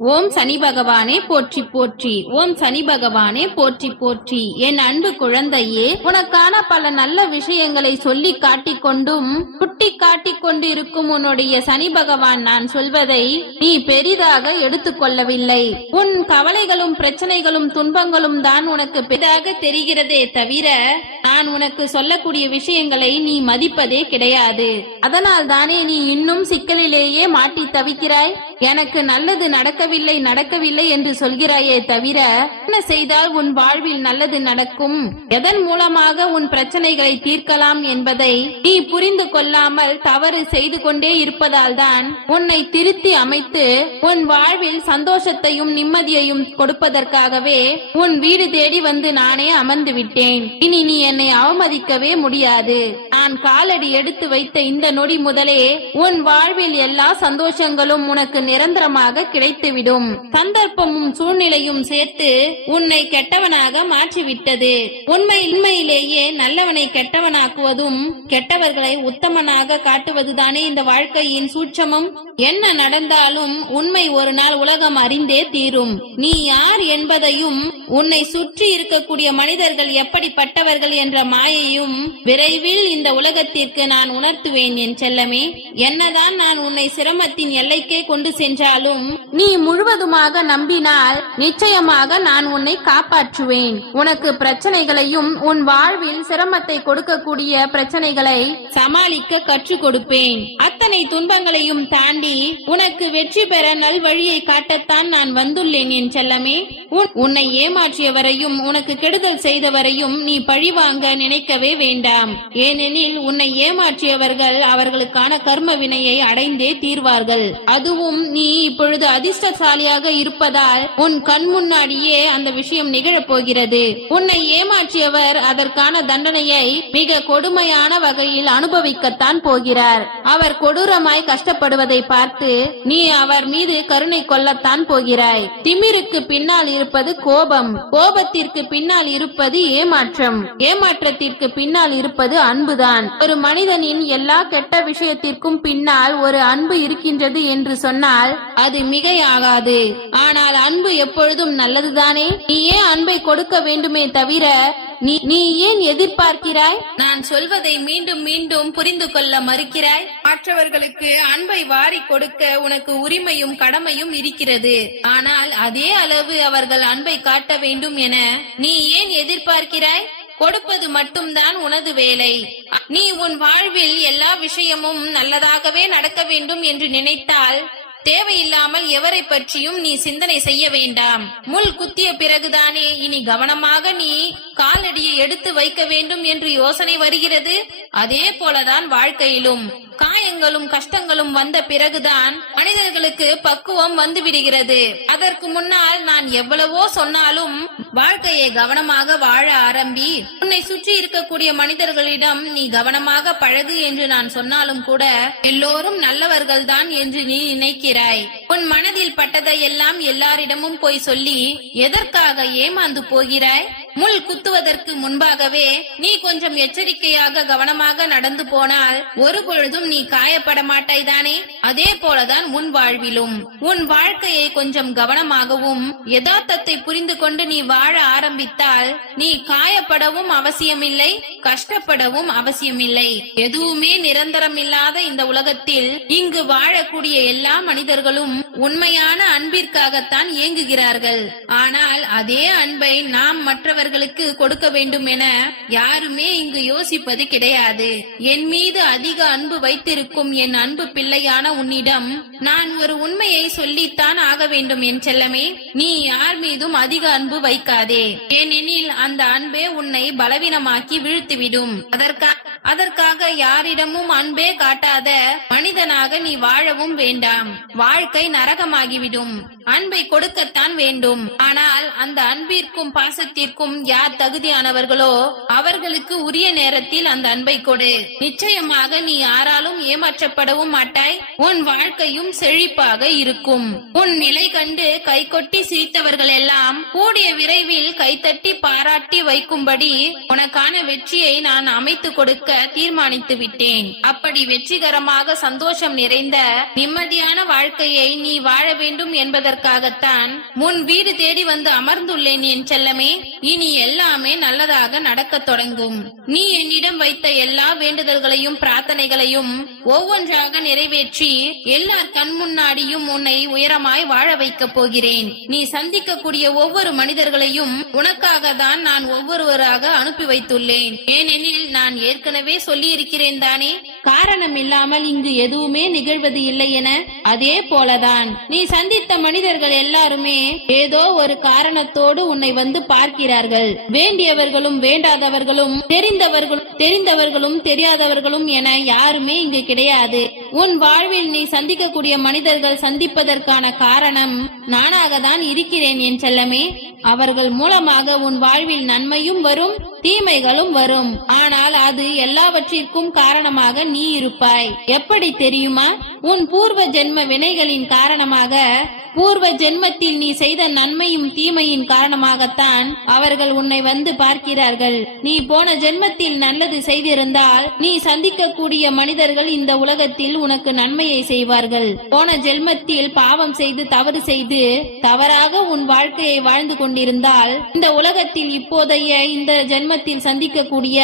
ஓம் சனி பகவானே போற்றி போற்றி. ஓம் சனி பகவானே போற்றி போற்றி. என் அன்பு குழந்தையே உனக்கான பல நல்ல விஷயங்களை சொல்லி காட்டிக்கொண்டும் குட்டி காட்டிக்கொண்டு இருக்கும் உன்னுடைய சனி பகவான் நான் சொல்வதை நீ பெரிதாக எடுத்துக்கொள்ளவில்லை. உன் கவலைகளும் பிரச்சனைகளும் துன்பங்களும் தான் உனக்கு பெரிதாக தெரிகிறதே தவிர நான் உனக்கு சொல்லக்கூடிய விஷயங்களை நீ மதிப்பதே கிடையாது. அதனால் தானே நீ இன்னும் சிக்கலிலேயே மாட்டி தவிக்கிறாய்? எனக்கு நல்லது நடக்கவில்லை நடக்கவில்லை என்று சொல்கிறாயே தவிர என்ன செய்தால் உன் வாழ்வில் நல்லது நடக்கும்? எதன் மூலமாக உன் பிரச்சனைகளை தீர்க்கலாம் என்பதை நீ புரிந்து கொள்ளாமல் தவறு செய்து கொண்டே இருப்பதால் தான் உன்னை திருத்தி அமைத்து உன் வாழ்வில் சந்தோஷத்தையும் நிம்மதியையும் கொடுப்பதற்காகவே உன் வீடு தேடி வந்து நானே அமர்ந்து விட்டேன். இனி நீ என்னை அவமதிக்கவே முடியாது. நான் காலடி எடுத்து வைத்த இந்த நொடி முதலே உன் வாழ்வில் எல்லா சந்தோஷங்களும் உனக்கு நிரந்தரமாக கிடைத்துவிடும். சந்தர்ப்பமும் சூழ்நிலையும் சேர்த்து உன்னை கெட்டவனாக மாற்றிவிட்டது. உண்மை உண்மையிலேயே நல்லவனை கெட்டவனாக்குவதும் கெட்டவர்களை உத்தமனாக காட்டுவதுதானே இந்த வாழ்க்கையின் சூட்சமும்? என்ன நடந்தாலும் உண்மை ஒரு நாள் உலகம் அறிந்தே தீரும். நீ யார் என்பதையும் உன்னை சுற்றி இருக்கக்கூடிய மனிதர்கள் எப்படிப்பட்டவர்கள் என்ற மாயையும் விரைவில் இந்த உலகத்திற்கு நான் உணர்த்துவேன் என் செல்லமே. என்னதான் நான் உன்னை சிரமத்தின் எல்லைக்கே கொண்டு சென்றாலும் நீ முழுவதுமாக நம்பினால் நிச்சயமாக நான் உன்னை காப்பாற்றுவேன். உனக்கு பிரச்சனைகளையும் உன் வாழ்வில் சிரமத்தை கொடுக்கக்கூடிய பிரச்சனைகளை சமாளிக்க கற்றுக் கொடுப்பேன். அத்தனை துன்பங்களையும் தாண்டி உனக்கு வெற்றி பெற நல்வழியை காட்டத்தான் நான் வந்துள்ளேன் என் செல்லமே. உன்னை ஏமாற்றியவரையும் உனக்கு கெடுதல் செய்தவரையும் நீ பழிவாங்க நினைக்கவே வேண்டாம். ஏனெனில் உன்னை ஏமாற்றியவர்கள் அவர்களுக்கான கர்ம வினையை அடைந்தே தீர்வார்கள். அதுவும் நீ இப்பொழுது அதிர்ஷ்டசாலியாக இருப்பதால் உன் கண் முன்னாடியே அந்த விஷயம் நிகழப் போகிறது உன்னை ஏமாற்றியவர் அதற்கான தண்டனையை மிக கொடுமையான வகையில் அனுபவிக்கத்தான் போகிறார். அவர் கொடு கொடூரமாய் கஷ்டப்படுவதை பார்த்து நீ அவர் மீது கருணை கொள்ளத்தான் போகிறாய். திமிருக்கு பின்னால் இருப்பது கோபம். கோபத்திற்கு பின்னால் இருப்பது ஏமாற்றம். ஏமாற்றத்திற்கு பின்னால் இருப்பது அன்புதான். ஒரு மனிதனின் எல்லா கெட்ட விஷயத்திற்கும் பின்னால் ஒரு அன்பு இருக்கின்றது என்று சொன்னால் அது மிகையாகாது. ஆனால் அன்பு எப்பொழுதும் நல்லதுதானே? நீ ஏன் அன்பை கொடுக்க வேண்டுமே தவிர நீ நீ ஏன் எதிர்பார்க்கிறாய்? நான் சொல்வதை மீண்டும் மீண்டும் புரிந்து கொள்ள மறுக்கிறாய். மற்றவர்களுக்கு அன்பை வாரி கொடுக்க உனக்கு உரிமையும் கடமையும் இருக்கிறது. ஆனால் அதே அளவு அவர்கள் அன்பை காட்ட வேண்டும் என நீ ஏன் எதிர்பார்க்கிறாய்? கொடுப்பது மட்டும்தான் உனது வேலை. நீ உன் வாழ்வில் எல்லா விஷயமும் நல்லதாகவே நடக்க வேண்டும் என்று நினைத்தால் தேவையில்லாமல் எவரை பற்றியும் நீ சிந்தனை செய்ய வேண்டாம். முள் குத்திய பிறகுதானே இனி கவனமாக நீ காலடியை எடுத்து வைக்க வேண்டும் என்று யோசனை வருகிறது. அதே போலதான் வாழ்க்கையிலும். காயங்களும் கஷ்டங்களும் வந்த பிறகுதான் மனிதர்களுக்கு பக்குவம் வந்து விடுகிறது அதற்கு முன்னால் நான் எவ்வளவோ சொன்னாலும் வாழ்க்கையை கவனமாக வாழ ஆரம்பி உன்னை சுற்றி இருக்கக்கூடிய மனிதர்களிடம் நீ கவனமாக பழகு என்று நான் சொன்னாலும் கூட எல்லோரும் நல்லவர்கள்தான் என்று நீ நினைக்கிறாய். உன் மனதில் பட்டதையெல்லாம் எல்லாரிடமும் போய் சொல்லி எதற்காக ஏமாந்து போகிறாய்? முள் குத்துவதற்கு முன்பாகவே நீ கொஞ்சம் எச்சரிக்கையாக கவனமாக நடந்து போனால் ஒரு பொழுதும் நீ காயப்பட மாட்டாய் தானே அதே போலதான் உன் வாழ்விலும். உன் வாழ்க்கையை கொஞ்சம் கவனமாகவும் யதார்த்தத்தை புரிந்து கொண்டு நீ வாழ ஆரம்பித்தால் நீ காயப்படவும் அவசியமில்லை கஷ்டப்படவும் அவசியமில்லை. எதுவுமே நிரந்தரம் இல்லாத இந்த உலகத்தில் இங்கு வாழக்கூடிய எல்லா மனிதர்களும் உண்மையான அன்பிற்காகத்தான் இயங்குகிறார்கள். ஆனால் அதே அன்பை நாம் மற்றவர்கள் மற்றவர்களுக்கு கொடுக்க வேண்டும் என யாருமே இங்கு யோசிப்பது கிடையாது. என் மீது அதிக அன்பு வைத்திருக்கும் என் அன்பு பிள்ளையான உன்னிடம் நான் ஒரு உண்மையை சொல்லித்தான் ஆக வேண்டும் என் செல்லமே. நீ யார் மீதும் அதிக அன்பு வைக்காதே. ஏனெனில் அந்த அன்பே உன்னை பலவீனமாக்கி வீழ்த்திவிடும். அதற்கா அதற்காக யாரிடமும் அன்பே காட்டாத மனிதனாக நீ வாழவும் வேண்டாம். வாழ்க்கை நரகமாகிவிடும். அன்பை கொடுக்கத்தான் வேண்டும். ஆனால் அந்த அன்பிற்கும் பாசத்திற்கும் யார் தகுதியானவர்களோ அவர்களுக்கு உரிய நேரத்தில் அந்த அன்பை கொடு. நிச்சயமாக நீ யாராலும் ஏமாற்றப்படவும் மாட்டாய். உன் வாழ்க்கையும் செழிப்பாக இருக்கும். உன் நிலை கண்டு கைகொட்டி சிரித்தவர்கள் எல்லாம் கூடிய விரைவில் கைத்தட்டி பாராட்டி வைக்கும்படி உனக்கான வெற்றியை நான் அமைத்து கொடுக்க தீர்மானித்து விட்டேன். அப்படி வெற்றிகரமாக சந்தோஷம் நிறைந்த நிம்மதியான வாழ்க்கையை நீ வாழ வேண்டும் என்பதற்காகத்தான் முன் வீடு தேடி வந்து அமர்ந்துள்ளேன் என் செல்லமே. இனி எல்லாமே நல்லதாக நடக்கத் தொடங்கும். நீ என்னிடம் வைத்த எல்லா வேண்டுதல்களையும் பிரார்த்தனைகளையும் ஒவ்வொன்றாக நிறைவேற்றி எல்லார் கண் முன்னாடியும் உன்னை உயரமாய் வாழ வைக்கப் போகிறேன். நீ சந்திக்கக்கூடிய ஒவ்வொரு மனிதர்களையும் உனக்காக தான் நான் ஒவ்வொருவராக அனுப்பி வைத்துள்ளேன். ஏனெனில் நான் ஏற்கனவே ஏற்கனவே சொல்லியிருக்கிறேன் தானே? காரணம் இல்லாமல் இங்கு எதுவுமே நிகழ்வது இல்லை என அதே போலதான். நீ சந்தித்த மனிதர்கள் எல்லாருமே ஏதோ ஒரு காரணத்தோடு உன்னை வந்து பார்க்கிறார்கள். வேண்டியவர்களும் வேண்டாதவர்களும் தெரிந்தவர்களும் தெரிந்தவர்களும் தெரியாதவர்களும் என யாருமே இங்கு கிடையாது. உன் வாழ்வில் நீ சந்திக்கக்கூடிய மனிதர்கள் சந்திப்பதற்கான காரணம் நானாக தான் இருக்கிறேன் என் செல்லமே. அவர்கள் மூலமாக உன் வாழ்வில் நன்மையும் வரும் தீமைகளும் வரும். ஆனால் அது எல்லாவற்றிற்கும் காரணமாக நீ இருப்பாய். எப்படி தெரியுமா? உன் பூர்வ ஜென்ம வினைகளின் காரணமாக பூர்வ ஜென்மத்தில் நீ செய்த நன்மையும் தீமையின் காரணமாகத்தான் அவர்கள் உன்னை வந்து பார்க்கிறார்கள். நீ போன ஜென்மத்தில் நல்லது செய்திருந்தால் நீ சந்திக்கக்கூடிய மனிதர்கள் இந்த உலகத்தில் உனக்கு நன்மையை செய்வார்கள். போன ஜென்மத்தில் பாவம் செய்து தவறு செய்து தவறாக உன் வாழ்க்கையை வாழ்ந்து கொண்டிருந்தால் இந்த உலகத்தில் இப்போதைய இந்த ஜென்மத்தில் சந்திக்கக்கூடிய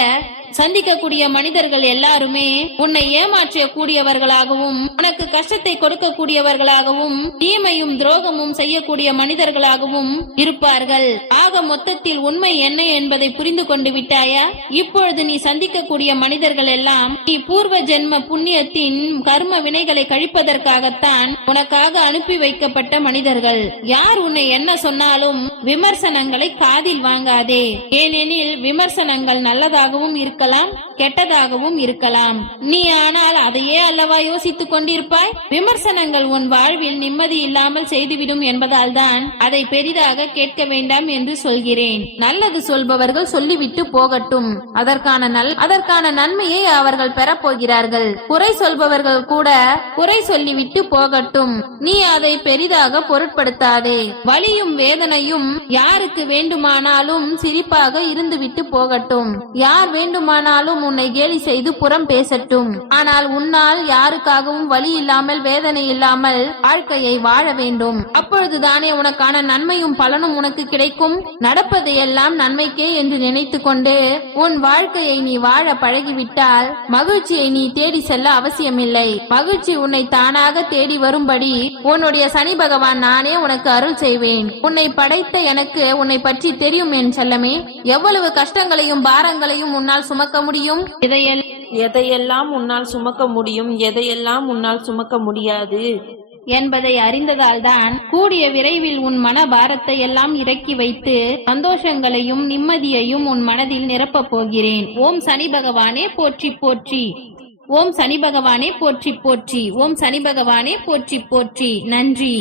சந்திக்கக்கூடிய மனிதர்கள் எல்லாருமே உன்னை ஏமாற்ற கூடியவர்களாகவும் உனக்கு கஷ்டத்தை கொடுக்க கூடியவர்களாகவும் தீமையும் துரோகமும் செய்யக்கூடிய மனிதர்களாகவும் இருப்பார்கள். ஆக மொத்தத்தில் உண்மை என்ன என்பதை புரிந்து கொண்டு விட்டாயா? இப்பொழுது நீ சந்திக்கக்கூடிய மனிதர்கள் எல்லாம் நீ பூர்வ ஜென்ம புண்ணியத்தின் கர்ம வினைகளை கழிப்பதற்காகத்தான் உனக்காக அனுப்பி வைக்கப்பட்ட மனிதர்கள். யார் உன்னை என்ன சொன்னாலும் விமர்சனங்களை காதில் வாங்காதே. ஏனெனில் விமர்சனங்கள் நல்லதாகவும் இருக்க இருக்கலாம் கெட்டதாகவும் இருக்கலாம். நீ ஆனால் அதையே அல்லவா யோசித்துக் கொண்டிருப்பாய்? விமர்சனங்கள் உன் வாழ்வில் நிம்மதி இல்லாமல் செய்துவிடும் என்பதால் தான் அதை பெரிதாக கேட்க வேண்டாம் என்று சொல்கிறேன். நல்லது சொல்பவர்கள் சொல்லிவிட்டு போகட்டும். அதற்கான நல் அதற்கான நன்மையை அவர்கள் பெறப்போகிறார்கள் குறை சொல்பவர்கள் கூட குறை சொல்லிவிட்டு போகட்டும். நீ அதை பெரிதாக பொருட்படுத்தாதே. வலியும் வேதனையும் யாருக்கு வேண்டுமானாலும் சிரிப்பாக இருந்துவிட்டு போகட்டும். யார் வேண்டும் வேண்டுமானாலும் உன்னை கேலி செய்து புறம் பேசட்டும். ஆனால் உன்னால் யாருக்காகவும் வழி இல்லாமல் வேதனை இல்லாமல் வாழ்க்கையை வாழ வேண்டும். அப்பொழுதுதானே உனக்கான நன்மையும் பலனும் உனக்கு கிடைக்கும். நடப்பது எல்லாம் நன்மைக்கே என்று நினைத்து கொண்டு உன் வாழ்க்கையை நீ வாழ பழகிவிட்டால் மகிழ்ச்சியை நீ தேடி செல்ல அவசியமில்லை. மகிழ்ச்சி உன்னை தானாக தேடி வரும்படி உன்னுடைய சனி பகவான் நானே உனக்கு அருள் செய்வேன். உன்னை படைத்த எனக்கு உன்னை பற்றி தெரியும் என் செல்லமே. எவ்வளவு கஷ்டங்களையும் பாரங்களையும் உன்னால் சுமக்க முடியும்? எதையெல்லாம் உன்னால் சுமக்க முடியும்? எதையெல்லாம் உன்னால் சுமக்க முடியாது? என்பதை அறிந்ததால்தான் கூடிய விரைவில் உன் மன பாரத்தை எல்லாம் இறக்கி வைத்து சந்தோஷங்களையும் நிம்மதியையும் உன் மனதில் நிரப்பப் போகிறேன். ஓம் சனி பகவானே போற்றி போற்றி. ஓம் சனி பகவானே போற்றி போற்றி. ஓம் சனி பகவானே போற்றி போற்றி. நன்றி.